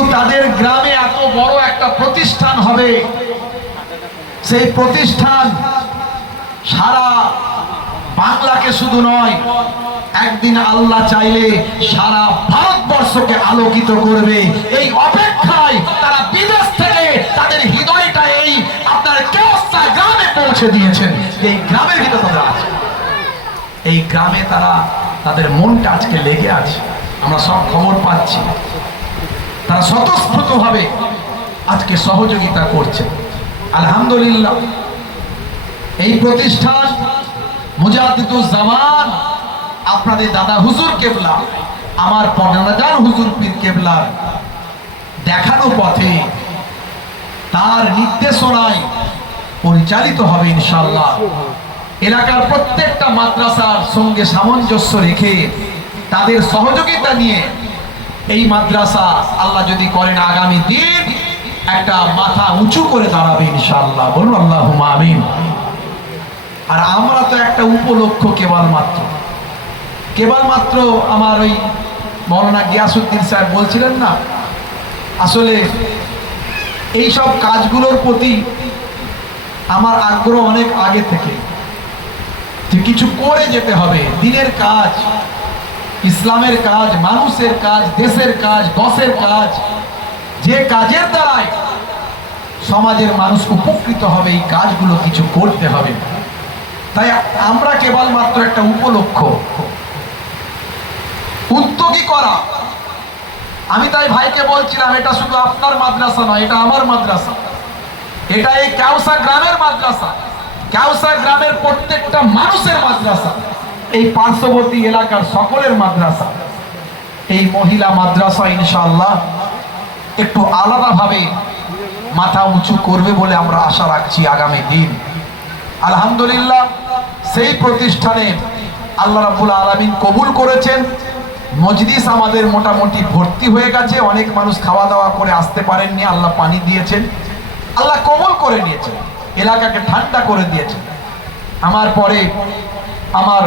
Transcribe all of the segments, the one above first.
কিন্তু তাদের গ্রামে এত বড় একটা প্রতিষ্ঠান হবে, সেই প্রতিষ্ঠান সারা বাংলাকে শুধু নয়, একদিন আল্লাহ চাইলে সারা ভারতবর্ষকে আলোকিত করবে। এই অপেক্ষায় তারা বিদেশ থেকে তাদের হৃদয়টা এই আপনার কেওসা গ্রামে পৌঁছে দিয়েছেন। এই গ্রামের ভিতরে তারা আছে, এই গ্রামে তারা তাদের মনটা আজকে লেগে আছে। আমরা সব খবর পাচ্ছি, তারা স্বতঃস্ফূর্তভাবে আজকে সহযোগিতা করছে। আলহামদুলিল্লাহ, এই প্রতিষ্ঠান মুজাদ্দিদুজ জামান আপনাদের দাদা হুজুর কেবলা, আমার পর্ণাজান হুজুর পীর কেবলার দেখানো পথে, তার নির্দেশনায় পরিচালিত হবে ইনশাআল্লাহ। এলাকার প্রত্যেকটা মাদ্রাসার সঙ্গে সামঞ্জস্য রেখে তাদের সহযোগিতা নিয়ে এই মাদ্রাসা আল্লাহ যদি করেন আগামী দিন একটা মাথা উঁচু করে দাঁড়াবে ইনশাআল্লাহ। বলুন আল্লাহুম্মা আমিন। আর আমরা তো একটা উপলক্ষ কেবলমাত্র আমার ওই মৌলানা গিয়াসউদ্দিন সাহেব বলছিলেন না, আসলে এই সব কাজগুলোর প্রতি আমার আগ্রহ অনেক আগে থেকে, যে কিছু করে যেতে হবে। দিনের কাজ, ইসলামের কাজ, মানুষের কাজ, দেশের কাজ, দশের কাজ, যে কাজের দ্বারাই সমাজের মানুষ উপকৃত হবে, এই কাজগুলো কিছু করতে হবে। তাই আমরা কেবলমাত্র একটা উপলক্ষ, উদ্যোগী করা। আমি তাই ভাইকে বলছিলাম, এটা শুধু আপনার মাদ্রাসা নয়, এটা আমার মাদ্রাসা, এটা এই কেওসা গ্রামের মাদ্রাসা, কেওসা গ্রামের প্রত্যেকটা মানুষের মাদ্রাসা, এই পার্শ্ববর্তী এলাকার সকলের মাদ্রাসা। এই মহিলা মাদ্রাসা ইনশাআল্লাহ একটু আলাদাভাবে মাথা উঁচু করবে বলে আমরা আশা রাখছি আগামী দিন। আলহামদুলিল্লাহ, সেই প্রতিষ্ঠানে আল্লাহ রাব্বুল আলামিন কবুল করেছেন। মজলিস আমাদের মোটামুটি ভর্তি হয়ে গেছে, অনেক মানুষ খাওয়া দাওয়া করে আসতে পারেননি, আল্লাহ পানি দিয়েছেন, আল্লাহ কবুল করে নিয়েছেন, এলাকাকে ঠান্ডা করে দিয়েছেন। আমার পরে আমার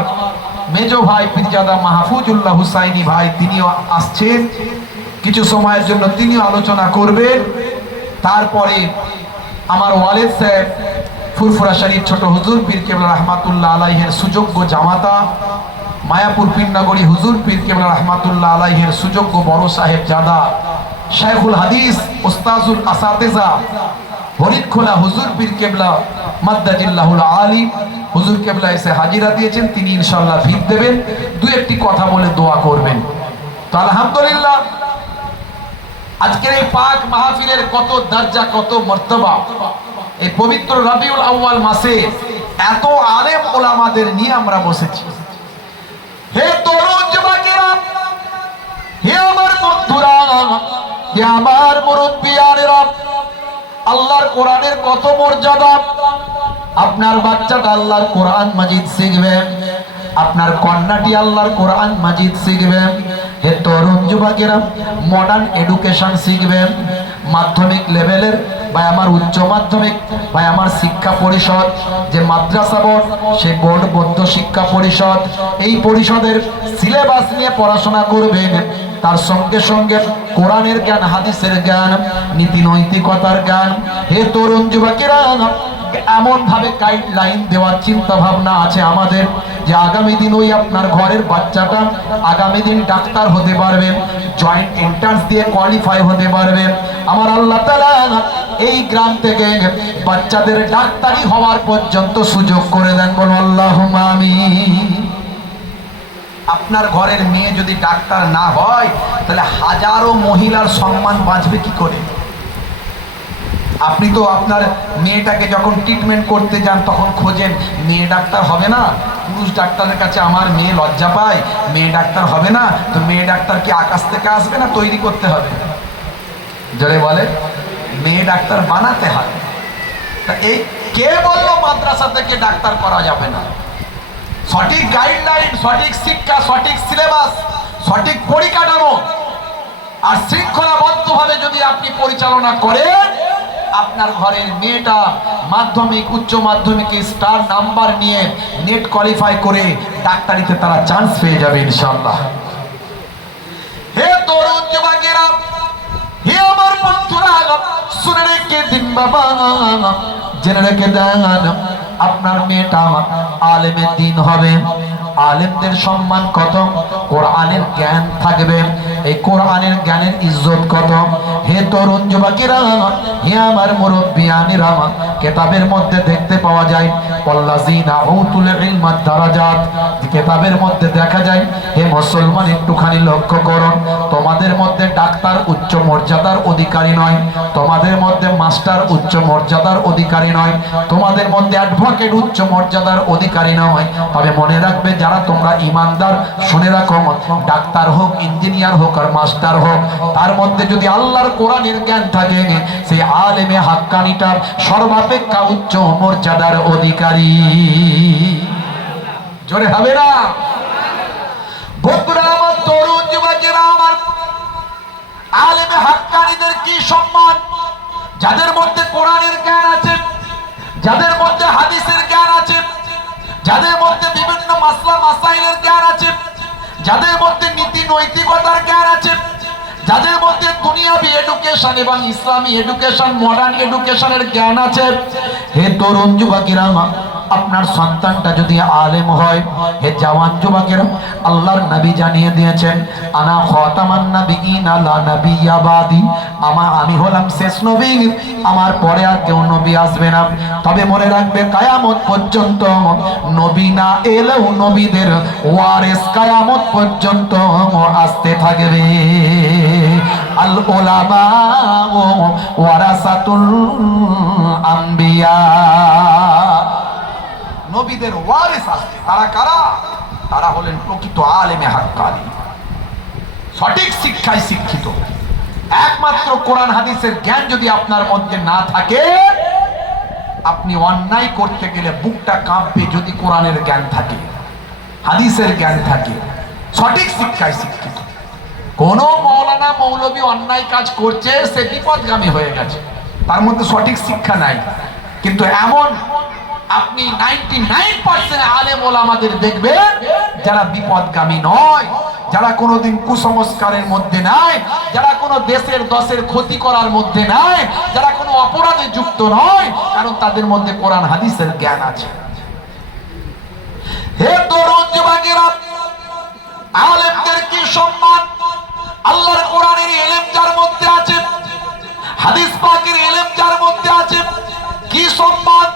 মেজো ভাই পীরজাদা মাহফুজুল্লাহ হুসাইনি ভাই, তিনিও আসছেন, কিছু সময়ের জন্য তিনিও আলোচনা করবেন। তারপরে আমার ওয়ালেদ সাহেব ফুরফুরা শরীফ ছোট হুজুর পীর কেবলা রহমাতুল্লাহ আলাইহের সুযোগ্য জামাতা, মায়াপুর পীরনগরী হুজুর পীর কেবলা রহমাতুল্লাহ আলাইহের সুযোগ্য বড় সাহেব জাদা শাইখুল হাদিস উস্তাজুল আসাতেজা হরিদখোলা হুজুর পীর কেবলা মাদ্দাজিল্লাহুল আলী হুজুর কেবলা এসে হাজিরা দিয়েছেন। তিনি ইনশাআল্লাহ ভিত দেবেন, দু একটি কথা বলে দোয়া করবেন। তো আলহামদুলিল্লাহ, আজকের এই পাক মাহফিলের কত দরজা, কত মর্তবা। এই পবিত্র রবিউল আউয়াল মাসে এত আলেম ওলামাদের নিয়ে আমরা বসেছি। হে তরুণ যুবকেরা, হে আমার বন্ধুরা, হে আমার মুরব্বিয়ানেরা, আল্লাহর কোরআনের কত মর্যাদা। আপনার বাচ্চাটা আল্লাহর কোরআন মাজিদ শিখবে, আপনার কন্যাটি আল্লাহর কোরআন মাজিদ শিখবেন। হে তরুণ যুবকেরা, মডার্ন এডুকেশন শিখবেন, মাধ্যমিক লেভেলের বা আমার উচ্চ মাধ্যমিক বা আমার শিক্ষা পরিষদ যে মাদ্রাসা বোর্ড, সেই বোর্ড বৌদ্ধ শিক্ষা পরিষদ, এই পরিষদের সিলেবাস নিয়ে পড়াশোনা করবেন। তার সঙ্গে সঙ্গে কোরআনের জ্ঞান, হাদিসের জ্ঞান, নীতি নৈতিকতার জ্ঞান। হে তরুণ যুবকেরা, এমন ভাবে গাইডলাইন দেওয়ার চিন্তা ভাবনা আছে আমাদের, যে আগামী দিন ওই আপনার ঘরের বাচ্চাটা আগামী দিন ডাক্তার হতে পারবে, জয়েন্ট এন্ট্রান্স দিয়ে কোয়ালিফাই হতে পারবে। আমার আল্লাহ তাআলা এই গ্রাম থেকে বাচ্চাদের ডাক্তারি হওয়ার পর্যন্ত সুযোগ করে দেন। বলুন আল্লাহুম্মা আমিন। আপনার ঘরের মেয়ে যদি ডাক্তার না হয়, তাহলে হাজারো মহিলার সম্মান বাঁচবে কি করে? আপনি তো আপনার মেয়েটাকে যখন ট্রিটমেন্ট করতে যান তখন খোঁজেন, মেয়ে ডাক্তার হবে না, পুরুষ ডাক্তারের কাছে আমার মেয়ে লজ্জা পায়, মেয়ে ডাক্তার হবে না, তো মেয়ে ডাক্তার কি আকাশ থেকে আসবে না তৈরি করতে হবে? জোরে বলে, মেয়ে ডাক্তার বানাতে হবে। তা এই কে বললো মাদ্রাসা থেকে ডাক্তার করা যাবে না? সঠিক গাইডলাইন, সঠিক শিক্ষা, সঠিক সিলেবাস, সঠিক পরিকাঠামো আর শৃঙ্খলাবদ্ধভাবে যদি আপনি পরিচালনা করেন, আপনার ঘরের মেয়েটা মাধ্যমিক, উচ্চ মাধ্যমিকে স্টার নাম্বার নিয়ে নেট কোয়ালিফাই করে ডাক্তারিতে তারা চান্স পেয়ে যাবে ইনশাআল্লাহ। হে তরুণ যুবকেরা, হে রেখে দিন বাবা, জেনে রেখে দেন আপনার মেয়েটা আলেমের দিন হবে। আলেমদের সম্মান কত, কোরআনের জ্ঞান থাকবে, এই কোরআনের জ্ঞানের ইজ্জত কত। হে তরুণ যুবকেরা, হে আমার মুরব্বিয়ানেরা, কিতাবের মধ্যে দেখতে পাওয়া যায় ওয়াল্লাযিনা উতুল ইলমা দারাজাত, কিতাবের মধ্যে দেখা যায়। হে মুসলমান, একটুখানি লক্ষ্য করুন, তোমাদের মধ্যে ডাক্তার উচ্চ মর্যাদার অধিকারী নয়, তোমাদের মধ্যে মাস্টার উচ্চ মর্যাদার অধিকারী নয়, তোমাদের মধ্যে অ্যাডভোকেট উচ্চ মর্যাদার অধিকারী নয়। তবে মনে রাখবে, যারা তোমরা ইমানদার, শুনে রাখো, ডাক্তার হোক, ইঞ্জিনিয়ার হোক আর মাস্টার হোক, তার মধ্যে যদি আল্লাহর কোরআনের জ্ঞান থাকে, সেই আলেমে হাক্কানিটা সর্বাপেক্ষা উচ্চ মর্যাদার অধিকারী। জোরে হবে না? বন্ধুরা আমার, তরুণ যুবকেরা আমার, আলেমে হাক্কানিদের কি সম্মান! যাদের মধ্যে কোরআনের জ্ঞান আছে, যাদের মধ্যে হাদিসের জ্ঞান আছে, যাদের মধ্যে বিভিন্ন মাসলা মাসাইলের জ্ঞান আছে, যাদের মধ্যে নীতি নৈতিকতার জ্ঞান আছে, যাদের মধ্যে দুনিয়াবি এডুকেশন এবং ইসলামী এডুকেশন, মডার্ন এডুকেশনের জ্ঞান আছে। হে তরুণ যুবকেরা, আপনার সন্তানটা যদি আলেম হয়, হে জওয়ান যুবকেরা, আল্লাহর নবী জানিয়ে দিয়েছেন, আনা খাতামান নাবিয়িনা লা নাবিয়্যা বাদি, আমি হলাম শেষ নবী, আমার পরে আর কেউ নবী আসবে না। তবে মনে রাখবে, কিয়ামত পর্যন্ত নবী না এলেও নবীদের ওয়ারিস কিয়ামত পর্যন্ত আসতে থাকবে। আল উলামা ওয়ারাসাতুল আম্বিয়া, নবীদের ওয়ারিস আছে। তারা কারা? তারা হলেন প্রকৃত আলেমে হাক্কানি, সঠিক শিক্ষায় শিক্ষিত। একমাত্র কোরআন হাদিসের জ্ঞান যদি আপনার মধ্যে না থাকে, আপনি অন্যায় করতে গেলে বুকটা কাঁপবে। যদি কোরআনের জ্ঞান থাকে, হাদিসের জ্ঞান থাকে, সঠিক শিক্ষায় শিক্ষিত, কোন মৌলানা মৌলবী অন্যায় কাজ করছে, সে বিপদগামী হয়ে গেছে, তার মধ্যে সঠিক শিক্ষা নাই। কিন্তু এমন আপনি 99% আলেম ওলামাদের দেখবেন যারা বিপদগামী নয়, যারা কোনোদিন কুসংস্কারের মধ্যে নাই, যারা কোনো দেশের দশের ক্ষতি করার মধ্যে নাই, যারা কোনো অপরাধে যুক্ত নয়, কারণ তাদের মধ্যে কোরআন হাদিসের জ্ঞান আছে। হে তরুণ যুবকেরা, আলেমদের কি সম্মান! আল্লাহর কোরআনের ইলম যার মধ্যে আছে, হাদিস পাকের ইলম যার মধ্যে আছে, কি সম্মান!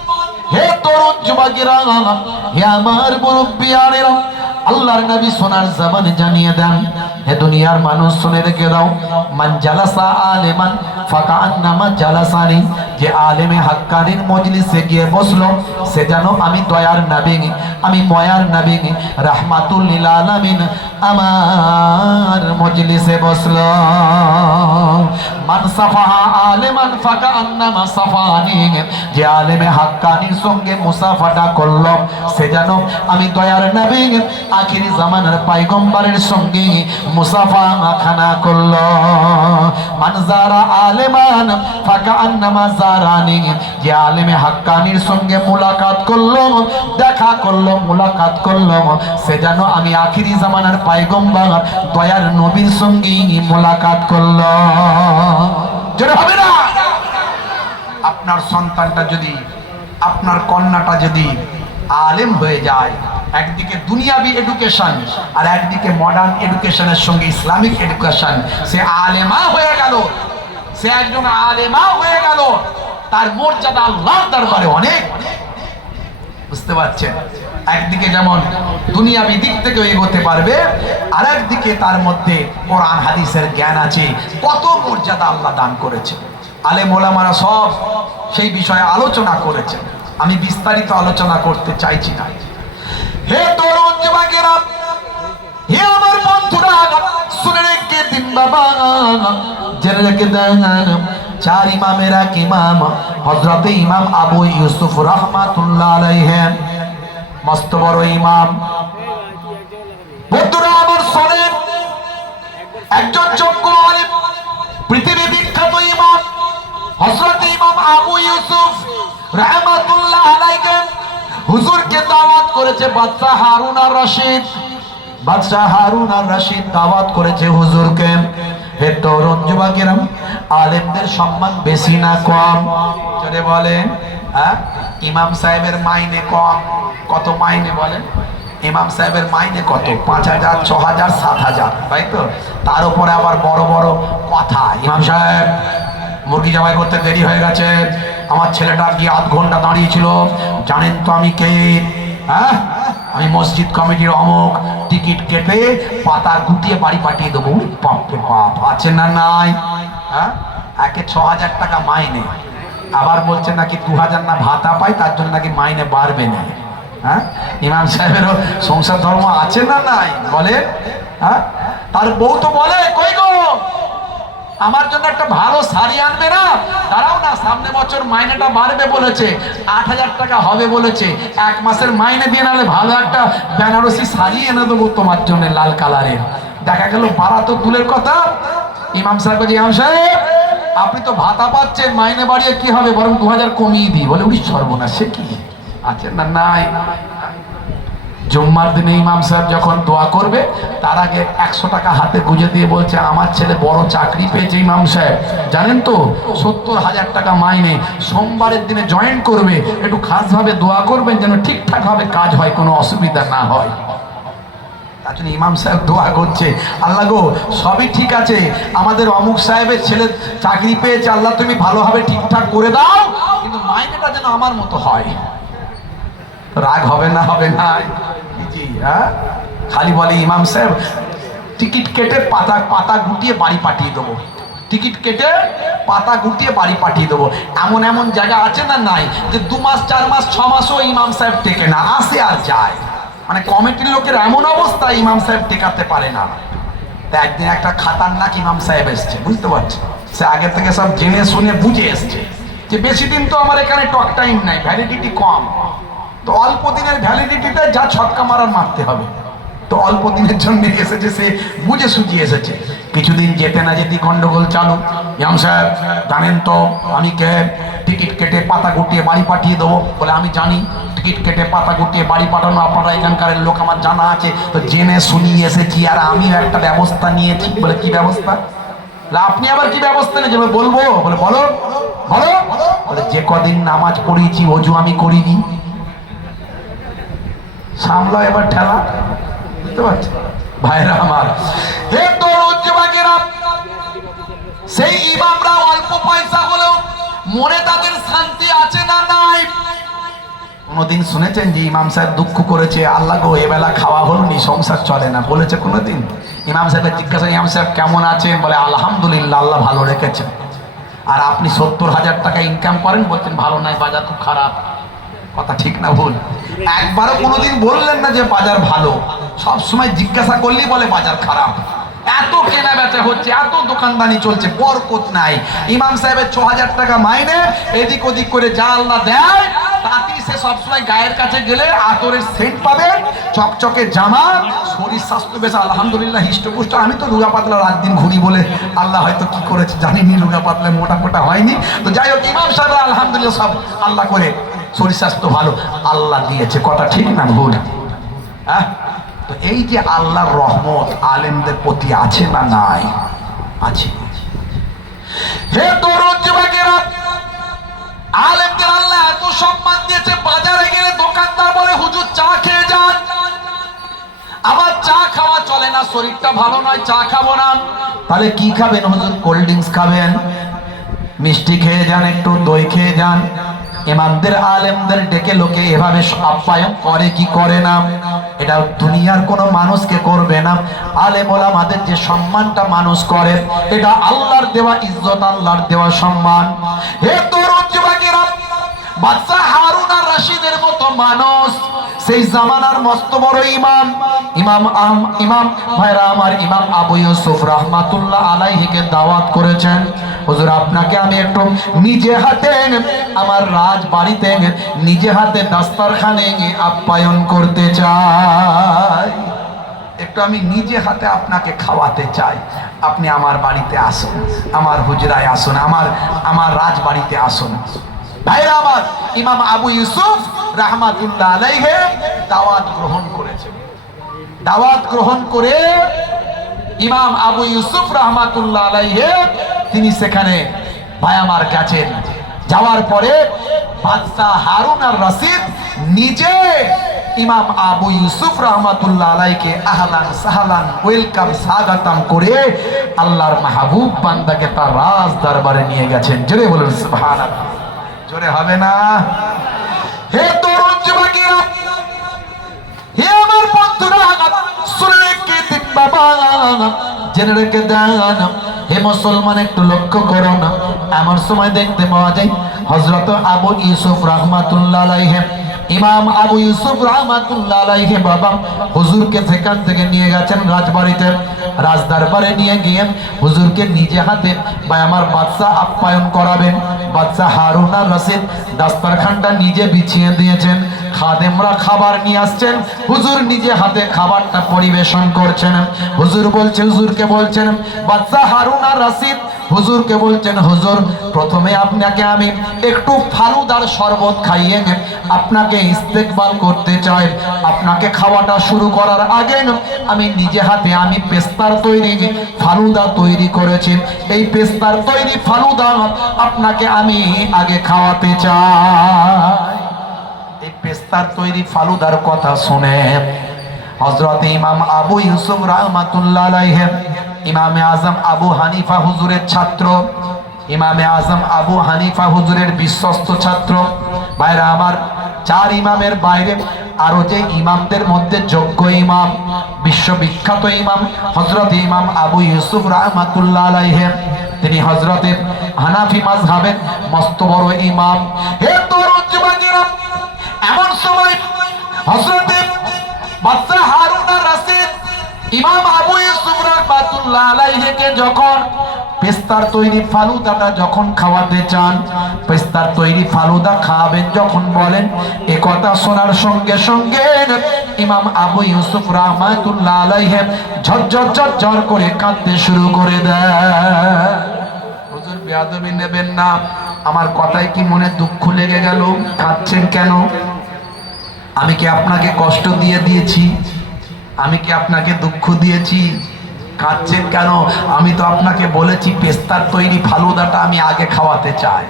হে তরুণ যুবকেরা, হে আমার মুরব্বিয়ানেরা, আল্লাহর নবী সোনার জবানে জানিয়ে দেন, হে দুনিয়ার মানুষ শুনে রেখে দাও, মান জালাসা আলেমান ফাকান্নামা জালাসানি, যে আলেমে হাক্কানির মজলিসে গিয়ে বসলো, সে যেন আমি দয়ার নবী, আমি ময়ার নবী রাহমাতুল লিল আলামিন আমার মজলিসে বসলো। মান সাফাহা আলেমান ফাকান্নামা সাফানি, যে আলেমে হাক্কানির সঙ্গে মুসাফাটা করলো, সে যেন আমি দয়ার নবী আখিরি জামানার পয়গম্বরের সঙ্গে মুসাফাখানা করলো। মান যারা আলেমান ফাকান্নামা যারানি, যে আলেমে হাক্কানির সঙ্গে মুলাকাত করলো, দেখা করলো, মুলাকাত করলো, সে যেন আমি আখিরি জামানার পয়গম্বর দয়ার নবীর সঙ্গে মুলাকাত করলো। জোরে হবে না? আপনার সন্তানটা যদি, আপনার কন্যাটা যদি আলেম হয়ে যায়, একদিকে দুনিয়াবি এডুকেশন আর একদিকে মডার্ন এডুকেশনের সঙ্গে ইসলামিক এডুকেশন, সে আলেমা হয়ে গেল, সে একজন আলেমা হয়ে গেল, তার মর্যাদা আল্লাহর দরবারে অনেক। বুঝতে পারছেন? একদিকে যেমন দুনিয়াবি দিক থেকে এগোতে পারবে, আর একদিকে তার মধ্যে কোরআন হাদিসের জ্ঞান আছে। কত মর্যাদা আল্লাহ দান করেছে। আলেম ওলামারা সব সেই বিষয়ে আলোচনা করেছে, আমি বিস্তারিত আলোচনা করতে চাইছি না। হে তরুণ যুবকেরা, হে আমার বন্ধুরা, শুনে রেখে দিন বাবা, জেনে রেখে দেন, চার ইমামের এক ইমাম হযরত ইমাম আবু ইউসুফ রাহমাতুল্লাহ আলাইহি, মস্ত বড় ইমাম। বন্ধুরা আমার শোনেন, একজন যোগ্য আলেম, পৃথিবী বিখ্যাত ইমাম হযরত ইমাম আবু ইউসুফ রাহমাতুল্লাহ আলাইহি হুজুরকে দাওয়াত করেছে বাদশা হারুন আর রশিদ। বাদশা হারুন আর রশিদ দাওয়াত করেছে হুজুরকে। হে তরুণ যুবকেরা, আলেমদের সম্মান বেশি না কম? যদি বলেন ইমাম সাহেবের মাইনে কম। কত মাইনে বলেন? ইমাম সাহেবের মাইনে কত? 5,000, 6,000, 7,000, তাই তো? তার উপরে আবার বড় বড় কথা। ইমাম সাহেব, মুরগি জবাই করতে দেরি হয়ে গেছে, আমার ছেলেটা গিয়ে আধ ঘন্টা দাঁড়িয়েছিল, জানেন তো আমি কে? আমি মসজিদ কমিটির অমুক, টিকিট কেটে পাতা গুটিয়ে বাড়ি পাঠিয়ে দেবো। বাপরে বাপ, আছে না নাই? একে 6,000 টাকা মাইনে, আবার বলছে নাকি 2,000 না ভাতা পাই, তার জন্য নাকি মাইনে বাড়বে না। ইমাম সাহেবেরও সংসার ধর্ম আছে না নাই বলেন? তার বউ তো বলে, কই গো, আমার জন্য একটা ভালো শাড়ি আনবে না? দাঁড়াও না, সামনে বছর মাইনেটা বাড়বে বলেছে, 8,000 টাকা হবে বলেছে, 1 মাসের মাইনে দিয়ে নাহলে ভালো একটা বেনারসি শাড়ি এনে দেবো তোমার জন্য, লাল কালারের। দেখা গেল বাড়া তো দূরের কথা, ইমাম সাহেব বলছে, ইমাম সাহেব আপনি তো ভাতা পাচ্ছেন, মাইনে বাড়িয়ে কি হবে, বরং 2,000 কমিয়ে দিই। বলে উনি সর্বনাশ, সে কি আছে না নাই? জুম্মার দিনে ইমাম সাহেব যখন দোয়া করবে, তার আগে 100 টাকা হাতে গুঁজে দিয়ে বলছে, আমার ছেলে বড় চাকরি পেয়েছে ইমাম সাহেব, জানেন তো, 70,000 টাকা মাইনে, সোমবারের দিনে জয়েন করবে, একটু খাসভাবে দোয়া করবেন যেন ঠিকঠাক ভাবে কাজ হয়, কোনো অসুবিধা না হয়। তার জন্য ইমাম সাহেব দোয়া করছে, আল্লাহ গো সবই ঠিক আছে, আমাদের অমুক সাহেবের ছেলে চাকরি পেয়েছে, আল্লাহ তুমি ভালোভাবে ঠিকঠাক করে দাও, কিন্তু মাইনেটা যেন আমার মতো হয়। রাগ হবে না? হবে না? খালি বলে ইমাম সাহেব টিকিট কেটে পাতা গুটিয়ে বাড়ি পাঠিয়ে দেবো, টিকিট কেটে পাতা গুটিয়ে বাড়ি পাঠিয়ে দেবো। এমন এমন জায়গা আছে না নাই যে 2 মাস 4 মাস 6 মাসও ইমাম সাহেব টেকে না, আসে আর যায়। মানে কমিটির লোকের এমন অবস্থা, ইমাম সাহেব টেকাতে পারে না। তা একদিন একটা খাতারনাক ইমাম সাহেব এসছে, বুঝতে পারছি, সে আগে থেকে সব জেনে শুনে বুঝে এসছে যে বেশি দিন তো আমার এখানে টক টাইম নাই, ভ্যালিডিটি কম, তো অল্প দিনের ভ্যালিডিটিতে যা ছক্কা মারার মারতে হবে, তো অল্প দিনের জন্য এসেছে, সে বুঝে সুঝিয়ে এসেছে। কিছুদিন যেতে না যেতে গন্ডগোল চালু। ইমাম সাহেব জানেন তো আমি কে? টিকিট কেটে পাতা গুটিয়ে বাড়ি পাঠিয়ে দেবো। বলে আমি জানি, টিকিট কেটে পাতা গুটিয়ে বাড়ি পাঠানো আপনারা এখানকার লোক, আমার জানা আছে, তো জেনে শুনিয়ে এসেছি, আর আমিও একটা ব্যবস্থা নিয়েছি। বলে কি ব্যবস্থা? আপনি আবার কি ব্যবস্থা নিয়েছেন? বলবো। বলে বলো বলো। বলে যে কদিন নামাজ পড়িয়েছি ওযু আমি করিনি। সামলা এবার ঠেলা, বুঝতে পারছি ভাইরা আমার। হে তরুণ যুবকেরা, সেই ইমামরা অল্প পয়সা হলেও মনে তাদের শান্তি আছে না নাই? কোনদিন শুনেছেন যে ইমাম সাহেব দুঃখ করেছে, আল্লাহ গো এবেলা খাওয়া হলো নি, সংসার চলে না, বলেছে কোনোদিন? ইমাম সাহেবের জিজ্ঞাসা, ইমাম সাহেব কেমন আছেন? বলে আলহামদুলিল্লাহ, আল্লাহ ভালো রেখেছেন। আর আপনি 70,000 টাকা ইনকাম করেন, বলছেন ভালো নাই, বাজার খুব খারাপ। কথা ঠিক না ভুল? একবারও কোনোদিন বললেন না যে বাজার ভালো, সব সময় জিজ্ঞাসা করলেই বলে বাজার খারাপ। এত কেনা বেচা হচ্ছে, এত দোকানদানি চলছে, বরকত নাই। ইমাম সাহেবের 6,000 টাকা মাইনে, এদিক ওদিক করে যা আল্লাহ দেয় তাতেই সে সবসময় গায়ের কাছে গেলে আতরের সেন্ট পাবেন, চকচকে জামা, শরীর স্বাস্থ্য বেশ আলহামদুলিল্লাহ হিষ্টপুষ্ট। আমি তো রুগা পাতলা রাত দিন ঘুরি বলে আল্লাহ হয়তো কি করেছে জানিনি, রুগা পাতলা মোটা মোটা হয়নি। তো যাই হোক, ইমাম সাহেব আলহামদুলিল্লাহ সব আল্লাহ করে শরীর স্বাস্থ্য ভালো আল্লাহ দিয়েছে। কথা ঠিক না ভুল? তো এই যে আল্লাহর রহমত আলেমদের প্রতি আছে না নাই? আছে। হে তরুণ যুবকেরা, আলেমদের আল্লাহ এত সম্মান দিয়েছে, বাজারে গেলে দোকানদার বলে হুজুর চা খেয়ে যান। আবার চা খাওয়া চলে না, শরীরটা ভালো নয়, চা খাবো না। তাহলে কি খাবেন হুজুর? কোল্ড ড্রিঙ্কস খাবেন, মিষ্টি খেয়ে যান, একটু দই খেয়ে যান। ইমামদের আলেমদের ডেকে লোকে এভাবে আপ্যায়ন করে কি করে না? এটা দুনিয়ার কোনো মানুষকে করবে না। আলেম ওলামাদের যে সম্মানটা মানুষ করে, এটা আল্লাহর দেওয়া ইজ্জত, আল্লাহর দেওয়া সম্মান। হে তরুণ যুবকেরা, বাদশা হারুন আর রশিদের মতো মানুষ সেই জামানার মস্ত বড় ইমাম ভাইরা আমার, ইমাম আবু ইউসুফ রাহমাতুল্লাহ আলাইহিকে দাওয়াত করেছেন, হুজুর আপনাকে আমি একটু নিজে হাতে আমার রাজবাড়িতে নিজে হাতে দাস্তারখানে আপ্যায়ন করতে চাই, একটু আমি নিজে হাতে আপনাকে খাওয়াতে চাই। আপনি আমার বাড়িতে আসুন, আমার হুজরায় আসুন, আমার রাজবাড়িতে আসুন। ভাইরা আমার, ইমাম আবু ইউসুফ রাহমাতুল্লাহ আলাইহি দাওয়াত গ্রহণ করেছেন। দাওয়াত গ্রহণ করে ইমাম আবু ইউসুফ রাহমাতুল্লাহ আলাইহি তিনি সেখানে ভাই আমার গেছেন। যাওয়ার পরে বাদশা হারুন আর রশিদ নিজে ইমাম আবু ইউসুফ রাহমাতুল্লাহ আলাইহিকে আহলান সাহলান ওয়েলকাম স্বাগতম করে আল্লাহর মাহবুব বান্দাকে তার রাজ দরবারে নিয়ে গেছেন। জোরে বলুন সুবহানাল্লাহ। জোরে হবে না? হে তরুণ যুবকেরা, হে আমার বন্ধুরা, শুনে রেখে দিন বাবা, জেনে রেখে দেন। হে মুসলমান, একটু লক্ষ্য করো না, এমন সময় দেখতে পাওয়া যায় হযরত আবু ইউসুফ রাহমাতুল্লাহ আলাইহি, ইমাম আবু ইউসুফ রাহমাতুল্লাহ আলাইহি বাবা হুজুরকে সেখান থেকে নিয়ে গেছেন রাজবাড়িতে, রাজ দরবারে নিয়ে গিয়ে হুজুরকে নিজে হাতে ভাই আমার বাদশা আপ্যায়ন করাবেন। বাদশা হারুন আর রশিদ দাস্তারখানটা নিজে বিছিয়ে দিয়েছেন, খাদেমরা খাবার নিয়ে আসছেন, হুজুর নিজে হাতে খাবারটা পরিবেশন করছেন। হুজুরকে বলছেন বাদশা হারুন আর রশিদ হুজুরকে বলছেন, হুজুর প্রথমে আপনাকে আমি একটু ফালুদার শরবত খাইয়ে আপনাকে ইস্তেকবাল করতে চাই। আপনাকে খাওয়াটা শুরু করার আগে আমি নিজে হাতে আমি পেস্তার তৈরি ফালুদা তৈরি করেছি। এই পেস্তার তৈরি ফালুদা আপনাকে আমি আগে খাওয়াতে চাই। এই পেস্তার তৈরি ফালুদার কথা শুনে হযরত ইমাম আবু ইউসুফ রাহমাতুল্লাহ আলাইহি, ইমামে আজম আবু হানিফা হুজুরের ছাত্র, ইমামে আজম আবু হানিফা হুজুরের বিশ্বস্ত ছাত্র ভাইরা আমার, চার ইমামের বাইরে আরো যে ইমামদের মধ্যে যোগ্য ইমাম, বিশ্ববিখ্যাত ইমাম হযরত ইমাম আবু ইউসুফ রাহমাতুল্লাহ আলাইহি, তিনি হযরতে হানাফি মাযহাবের মস্ত বড় ইমাম। হে তরুণ যুবকেরা, এমন সময় হযরতে বাদশা হারুন আর রশিদ ইমাম আবু ইউসুফ রাহমাতুল্লাহ আলাইহিকে যখন পেস্তার তৈরি ফালুদাটা যখন খাওয়াতে চান, পেস্তার তৈরি ফালুদা খাওয়াবেন যখন বলেন, এ কথা শোনার সঙ্গে সঙ্গে ইমাম আবু ইউসুফ রাহমাতুল্লাহ আলাইহি ঝরঝর করে কাঁদতে শুরু করে দেয়। হুজুর বেয়াদবি নেবেন না, আমার কথায় কি মনে দুঃখ লেগে গেল? কাঁদছেন কেন? আমি কি আপনাকে কষ্ট দিয়েছি? আমি কি আপনাকে দুঃখ দিয়েছি? কাঁদছেন কেন? আমি তো আপনাকে বলেছি পেস্তার তৈরি ফালুদাটা আমি আগে খাওয়াতে চাই।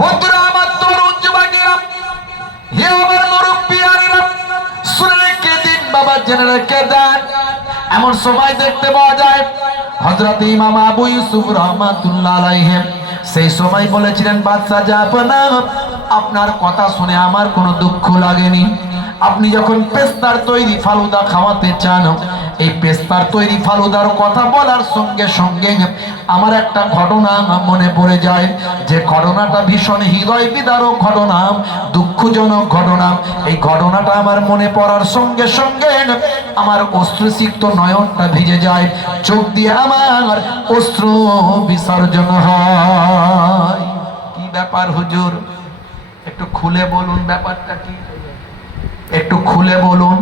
বন্ধুরা আমার, তরুণ যুবকেরা, হে আমার মুরব্বিয়ানেরা, শুনে রেখে দিন বাবা, জেনে রেখে দেন। এমন সময় দেখতে পাওয়া যায় হযরত ইমাম আবু ইউসুফ রাহমাতুল্লাহ আলাইহি সেই সময় বলেছিলেন, বাদশা জাহাপনা, আপনার কথা শুনে আমার কোনো দুঃখ লাগেনি। আপনি যখন পেস্তার তৈরি ফালুদা খাওয়াতে চান, এই পেস্তার তৈরি ফালুদার কথা বলার সঙ্গে সঙ্গে আমার একটা ঘটনা মনে পড়ে যায়, যে ঘটনাটা ভীষণ হৃদয় বিদারক ঘটনা, দুঃখজনক ঘটনা। এই ঘটনাটা আমার মনে পড়ার সঙ্গে সঙ্গে আমার অশ্রুসিক্ত নয়নটা ভিজে যায়, চোখ দিয়ে আমার অশ্রু বিসর্জন হয়। কি ব্যাপার হুজুর? একটু খুলে বলুন ব্যাপারটা কি, একটু খুলে বলুন।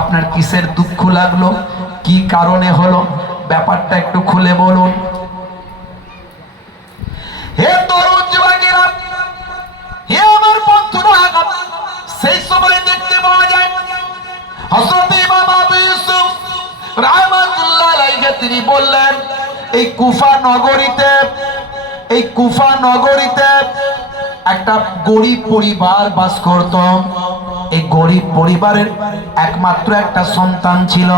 আপনার কিসের দুঃখ লাগলো, কি কারণে হলো, ব্যাপারটা একটু খুলে বলুন। হে তরুণ যুবকেরা, হে আমার বন্ধুরা, সেই সময় দেখতে পাওয়া যায় হযরত ইমাম আবু ইউসুফ রাহমাতুল্লাহ আলাইহি তিনি বললেন, এই কুফা নগরীতে একটা গরিব পরিবার বাস করত। এই গরিব পরিবারের একমাত্র একটা সন্তান ছিল,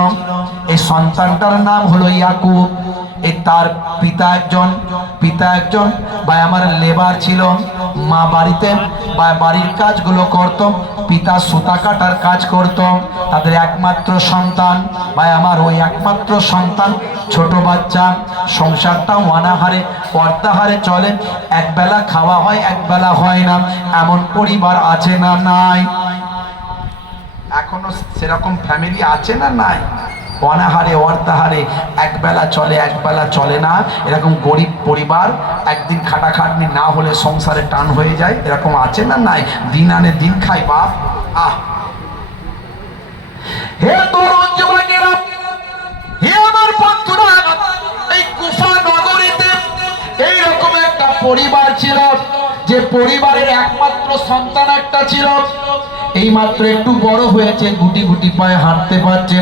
এই সন্তানটার নাম হলো ইয়াকুব। এই তার পিতা একজন ভাই আমার লেবার ছিল, মা বাড়িতে বা বাড়ির কাজগুলো করত, পিতা সুতা কাটার কাজ করত। তাদের একমাত্র সন্তান ভাই আমার, ওই একমাত্র সন্তান ছোট বাচ্চা, সংসারটা অনাহারে অর্ধাহারে চলে, একবেলা খাওয়া হয় একবেলা হয় না, এমন পরিবার আছে না নাই? এখনো সেরকম ফ্যামিলি আছে না নাই? অনাহারে অর্ধাহারে একবেলা চলে একবেলা চলে না, এরকম গরিব পরিবার, একদিন খাটাখাটনি না হলে সংসারে টান হয়ে যায়, এরকম আছে না নাই? দিন আনে দিন খাই বাপ। হে তরুণ যুবকেরা, হে আমার বন্ধুরা, এই কুফা নগরীতে এইরকম একটা পরিবার ছিল, যে পরিবারের একমাত্র সন্তান একটা ছিল, এইমাত্র একটু বড় হয়েছে, গুটি গুটি পায়ে হাঁটতে পারছে,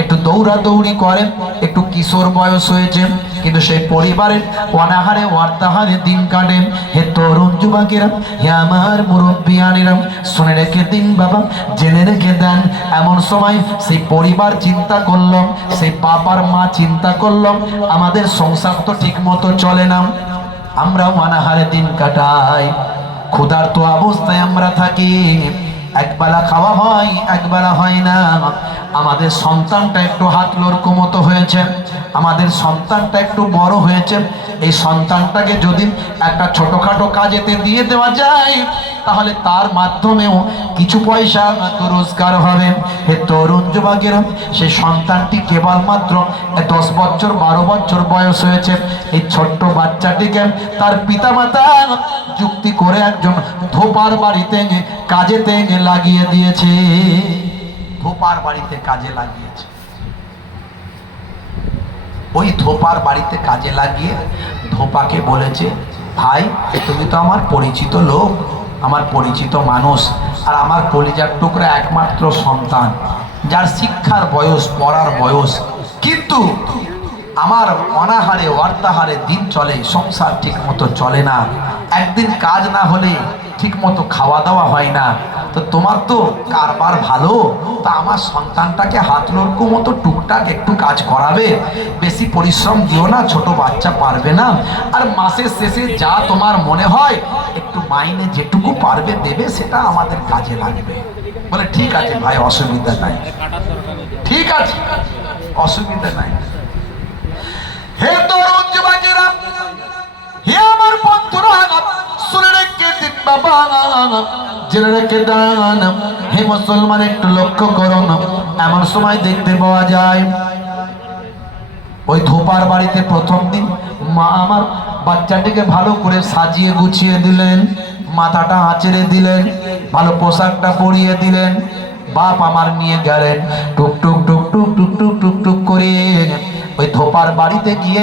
একটু দৌড়াদৌড়ি করে, একটু কিশোর বয়স হয়েছে, কিন্তু সেই পরিবারের অনাহারে অর্ধাহারে দিন কাটে। হে তরুণ যুবকেরা, হে আমার মুরব্বিয়ানেরা, শুনে রেখে দিন বাবা, জেনে রেখে দেন। এমন সময় সেই পরিবার চিন্তা করলো, সেই বাবার মা চিন্তা করলো, আমাদের সংসার তো ঠিক মতো চলে না, আমরা অনাহারে দিন কাটাই, ক্ষুধার্ত অবস্থায় আমরা থাকি, একবেলা খাওয়া হয় একবেলা হয় না। আমাদের সন্তানটা একটু হাত লড়কো মতো হয়েছে, আমাদের সন্তানটা একটু বড় হয়েছে, এই সন্তানটাকে যদি একটা ছোটখাটো কাজেতে দিয়ে দেওয়া যায়, তাহলে তার মাধ্যমেও কিছু পয়সা তো রোজগার হবে। হে তরুণ যুবকেরা, সেই সন্তানটি কেবলমাত্র 10 বছর 12 বছর বয়স হয়েছে। এই ছোট্ট বাচ্চাটিকে তার পিতামাতা যুক্তি করে একজন ধোপার বাড়িতে কাজেতে লাগিয়ে দিয়েছে, ধোপার বাড়িতে কাজে লাগিয়েছে। ওই ধোপার বাড়িতে কাজে লাগিয়ে ধোপাকে বলেছে, ভাই তুমি তো আমার পরিচিত লোক, আমার পরিচিত মানুষ, আর আমার কলিজার টুকরা একমাত্র সন্তান, যার শিক্ষার বয়স, পড়ার বয়স, কিন্তু আমার অনাহারে অর্ধাহারে দিন চলে, সংসার ঠিক মতো চলে না, একদিন কাজ না হলে ঠিক মতো খাওয়া দাওয়া হয় না, তো তোমার তো কারবার ভালো, তা আমার সন্তানটাকে হাত লড়কো মতো টুকটাক একটু কাজ করাবে, বেশি পরিশ্রম দিও না, ছোট বাচ্চা পারবে না, আর মাসের শেষে যা তোমার মনে হয় একটু মাইনে যেটুকু পারবে দেবে, সেটা আমাদের কাজে লাগবে। বলে ঠিক আছে ভাই, অসুবিধা নাই, ঠিক আছে, অসুবিধা নাই। হে তরুণ যুবকেরা, হে আমার বন্ধুরা, শুনে রেখে দিন বাবা, জেনে রেখে দেন। হে মুসলমান, একটু লক্ষ্য করুন, এমন সময় দেখতে পাওয়া যায় ওই ধোপার বাড়িতে প্রথম দিন মা আমার বাচ্চাটিকে ভালো করে সাজিয়ে গুছিয়ে দিলেন, মাথাটা আঁচড়ে দিলেন, ভালো পোশাকটা পরিয়ে দিলেন। বাপ আমার নিয়ে গেলেন, টুক টুক টুক টুক টুক টুক টুক টুক করে ওই ধোপার বাড়িতে গিয়ে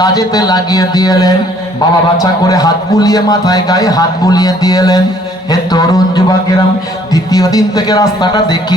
কাজেতে লাগিয়ে দিয়েলেন। বাবা বাচ্চা করে হাত বুলিয়ে, মাথায় গায়ে হাত বুলিয়ে দিয়েলেন। হে তরুণ যুবকেরা, দ্বিতীয় দিন থেকে রাস্তাটা দেখি